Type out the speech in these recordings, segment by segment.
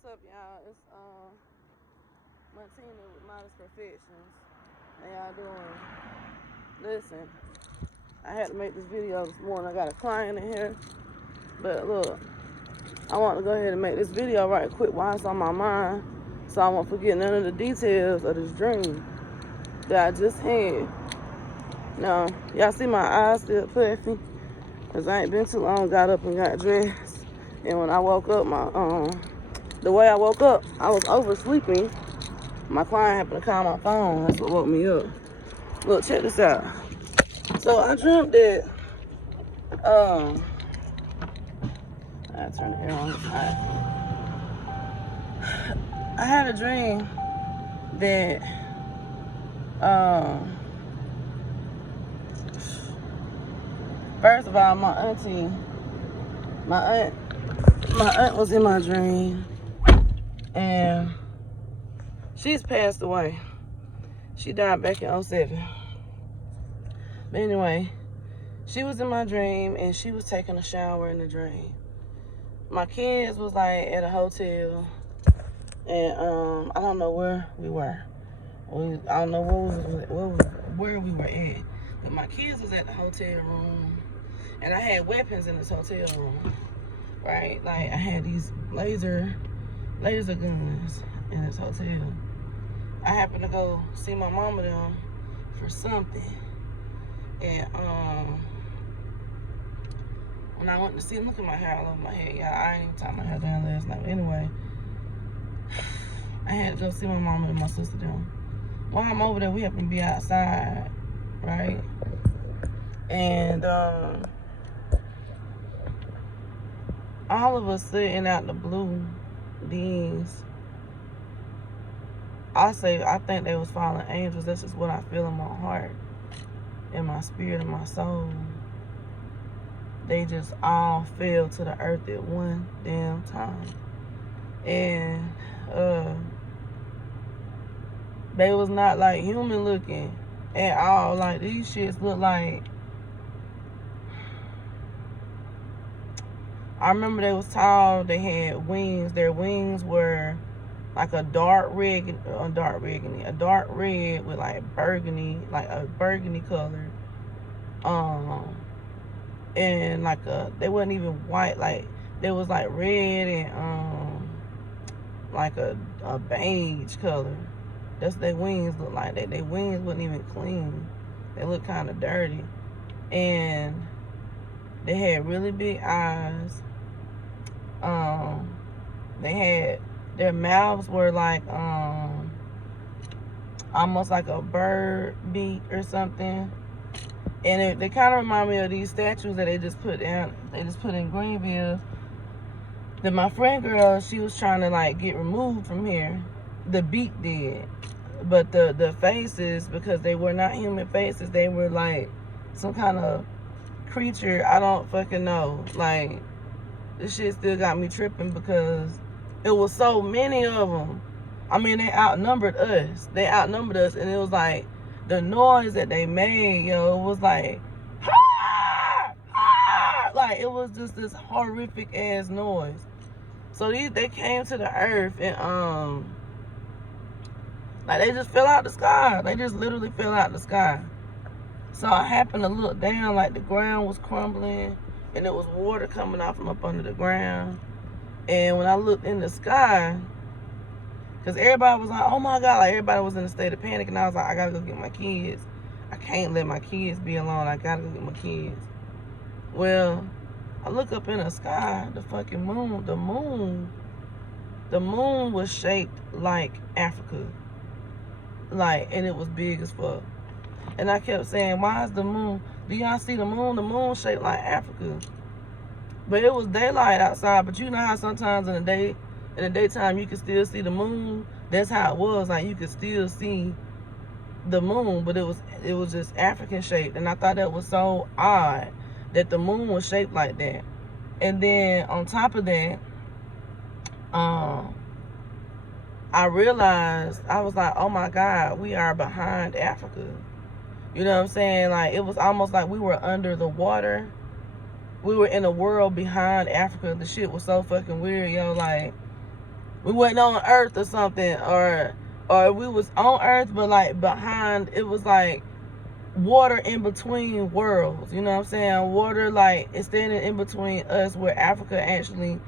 What's up, y'all? It's Martina with Modest Perfections. How y'all doing? Listen, I had to make this video this morning. I got a client in here, but look, I want to go ahead and make this video right quick while it's on my mind, so I won't forget none of the details of this dream that I just had. Now, y'all see my eyes still puffy, cause I ain't been too long. Got up and got dressed, and when I woke up, the way I woke up, I was oversleeping. My client happened to call my phone. That's what woke me up. Look, check this out. So I dreamt that, I turned the air on. I had a dream that, first of all, my aunt was in my dream, and she's passed away. She died back in 07. But anyway, she was in my dream, and she was taking a shower in the dream. My kids was like at a hotel, and I don't know where we were. I don't know where we were at. But my kids was at the hotel room, and I had weapons in this hotel room, right? Like I had these laser guns in this hotel. I happened to go see my mama them for something, and when I went to see them, look at my hair all over my head, y'all. I ain't even tied my hair down last night. But anyway, I had to go see my mama and my sister them. While I'm over there, we happen to be outside, right? And all of us sitting out the blue, these, I think they was fallen angels. That's just what I feel in my heart, in my spirit, in my soul. They just all fell to the earth at one damn time. And they was not like human looking at all. Like these shits look like, I remember they was tall, they had wings. Their wings were like a dark red with like burgundy, like a burgundy color. And like they wasn't even white, like they was like red and like a beige color. That's what their wings look like. Their wings wasn't even clean. They look kind of dirty. And they had really big eyes. Their mouths were like almost like a bird beak or something. And they kind of remind me of these statues that they just put in Greenville. That my friend girl, she was trying to like get removed from here. The beak did. But the faces, because they were not human faces, they were like some kind of creature. I don't fucking know. Like, this shit still got me tripping because it was so many of them. I mean, they outnumbered us. And it was like, the noise that they made, yo, it was like, ah, ah, like it was just this horrific ass noise. So they came to the earth and like they just fell out the sky. They just literally fell out the sky. So I happened to look down, like the ground was crumbling and there was water coming out from up under the ground. And when I looked in the sky, because everybody was like, oh my God, like everybody was in a state of panic. And I was like, I gotta go get my kids. I can't let my kids be alone. I gotta go get my kids. Well, I look up in the sky, the fucking moon, the moon was shaped like Africa. Like, and it was big as fuck. And I kept saying, why is the moon, do y'all see the moon? The moon shaped like Africa. But it was daylight outside, but you know how sometimes in the daytime you can still see the moon. That's how it was. Like you could still see the moon, but it was just African shaped. And I thought that was so odd that the moon was shaped like that. And then on top of that, I realized, I was like, oh my God, we are behind Africa. You know what I'm saying? Like it was almost like we were under the water. We were in a world behind Africa. The shit was so fucking weird, yo. Like We wasn't on Earth or something, or we was on Earth, but like behind, it was like water in between worlds. You know what I'm saying? Water like it's standing in between us, where Africa actually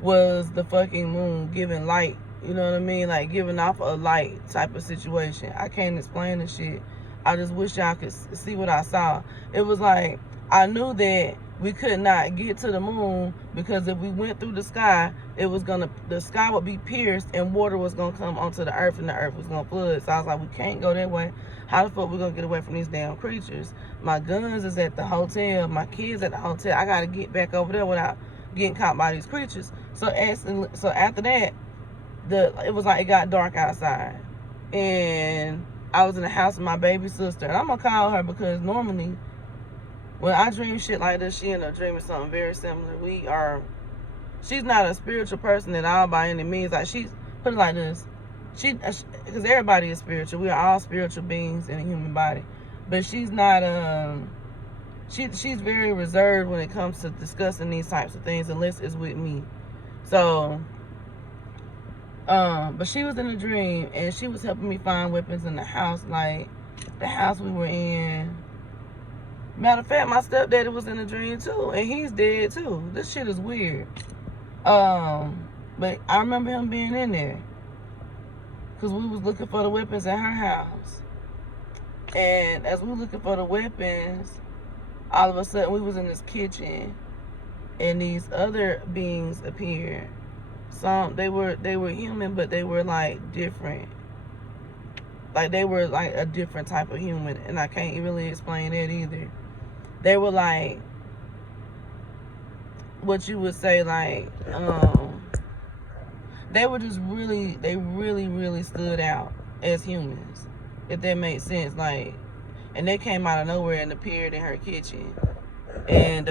was the fucking moon giving light. You know what I mean? Like giving off a light type of situation. I can't explain the shit. I just wish y'all could see what I saw. It was like I knew that we could not get to the moon, because if we went through the sky, the sky would be pierced and water was gonna come onto the earth and the earth was gonna flood. So I was like, we can't go that way. How the fuck we gonna get away from these damn creatures? My guns is at the hotel, my kids at the hotel. I gotta get back over there without getting caught by these creatures. So after that, it was like it got dark outside, and I was in the house with my baby sister, and I'm gonna call her because normally when I dream shit like this, she ended up dreaming something very similar. She's not a spiritual person at all by any means. Like, put it like this, because everybody is spiritual. We are all spiritual beings in a human body, but she's not she's very reserved when it comes to discussing these types of things unless it's with me. So but she was in a dream and she was helping me find weapons in the house, like the house we were in. Matter of fact, my stepdaddy was in a dream too, and he's dead too. This shit is weird. But I remember him being in there because we was looking for the weapons at her house. And as we were looking for the weapons, all of a sudden we was in this kitchen and these other beings appeared. They were human, but they were like different. Like they were like a different type of human, and I can't really explain that either. They were like what you would say, like they were just really stood out as humans, if that makes sense. Like, and they came out of nowhere and appeared in her kitchen, and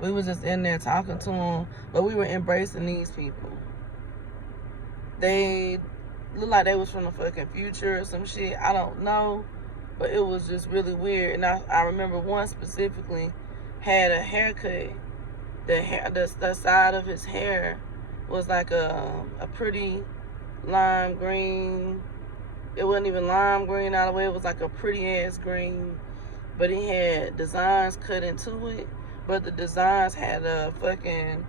we was just in there talking to them, but we were embracing these people. They looked like they was from the fucking future or some shit. I don't know, but it was just really weird. And I remember one specifically had a haircut. The side of his hair was like a pretty lime green. It wasn't even lime green all the way. It was like a pretty ass green, but he had designs cut into it. But the designs had a fucking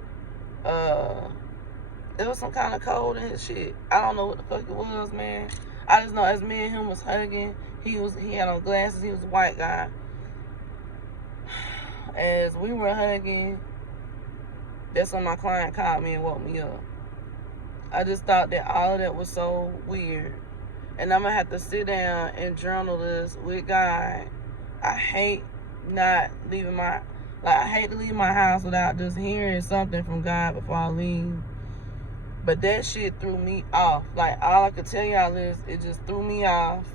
there was some kind of code in his shit. I don't know what the fuck it was, man. I just know as me and him was hugging, he had on glasses. He was a white guy. As we were hugging, that's when my client called me and woke me up. I just thought that all of that was so weird. And I'm gonna have to sit down and journal this with God. I hate to leave my house without just hearing something from God before I leave. But that shit threw me off. Like, all I could tell y'all is it just threw me off.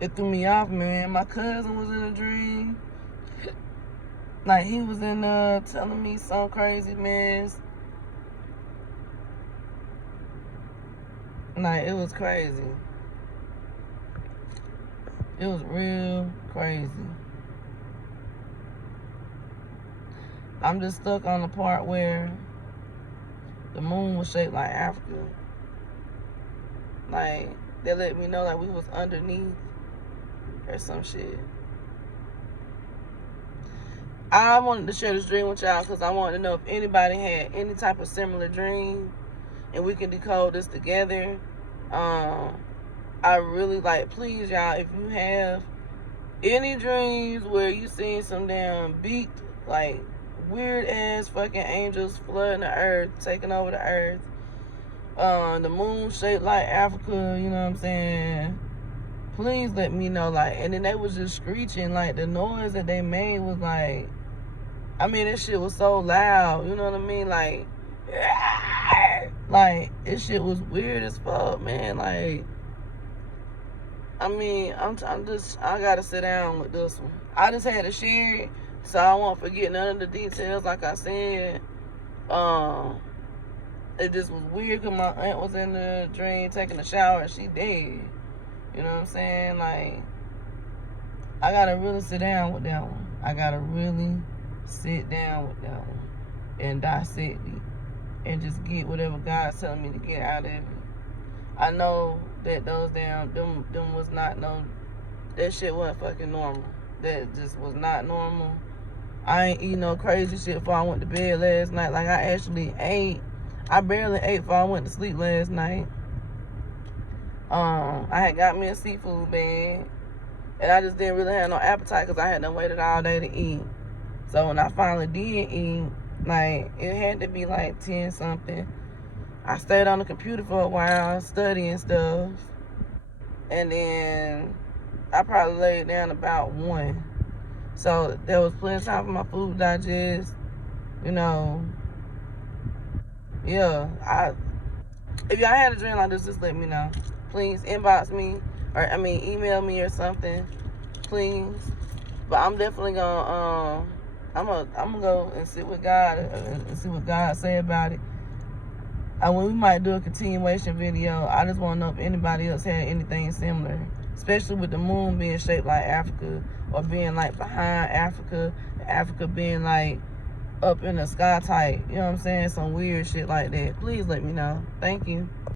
It threw me off, man. My cousin was in a dream. Like, he was in there telling me some crazy mess. Like, it was crazy. It was real crazy. I'm just stuck on the part where the moon was shaped like Africa. Like, they let me know like we was underneath or some shit. I wanted to share this dream with y'all because I wanted to know if anybody had any type of similar dream and we can decode this together. I really please y'all, if you have any dreams where you seen some damn beaked, like weird ass fucking angels flooding the earth, taking over the earth, the moon shaped like Africa, you know what I'm saying? Please let me know. Like, and then they was just screeching, like the noise that they made was like, I mean, that shit was so loud, you know what I mean? Like this shit was weird as fuck, man. Like, I mean, I gotta sit down with this one. I just had to share it so I won't forget none of the details. Like I said, it just was weird because my aunt was in the dream taking a shower and she dead. You know what I'm saying? Like, I gotta really sit down with that one. I gotta really sit down with them and dissect it and just get whatever God's telling me to get out of it. I know that those damn, them was not no, that shit wasn't fucking normal. That just was not normal. I ain't eat no crazy shit before I went to bed last night. Like, I actually ate. I barely ate before I went to sleep last night. I had got me a seafood bag. And I just didn't really have no appetite because I had done waited all day to eat. So when I finally did eat, like, it had to be like 10 something. I stayed on the computer for a while, studying stuff. And then I probably laid down about 1. So there was plenty of time for my food to digest. You know, yeah. If y'all had a dream like this, just let me know. Please inbox me, or email me or something, please. But I'm definitely gonna I'm gonna go and sit with God and see what God say about it. And we might do a continuation video. I just want to know if anybody else had anything similar, especially with the moon being shaped like Africa, or being like behind Africa, Africa being like up in the sky type. You know what I'm saying? Some weird shit like that. Please let me know. Thank you.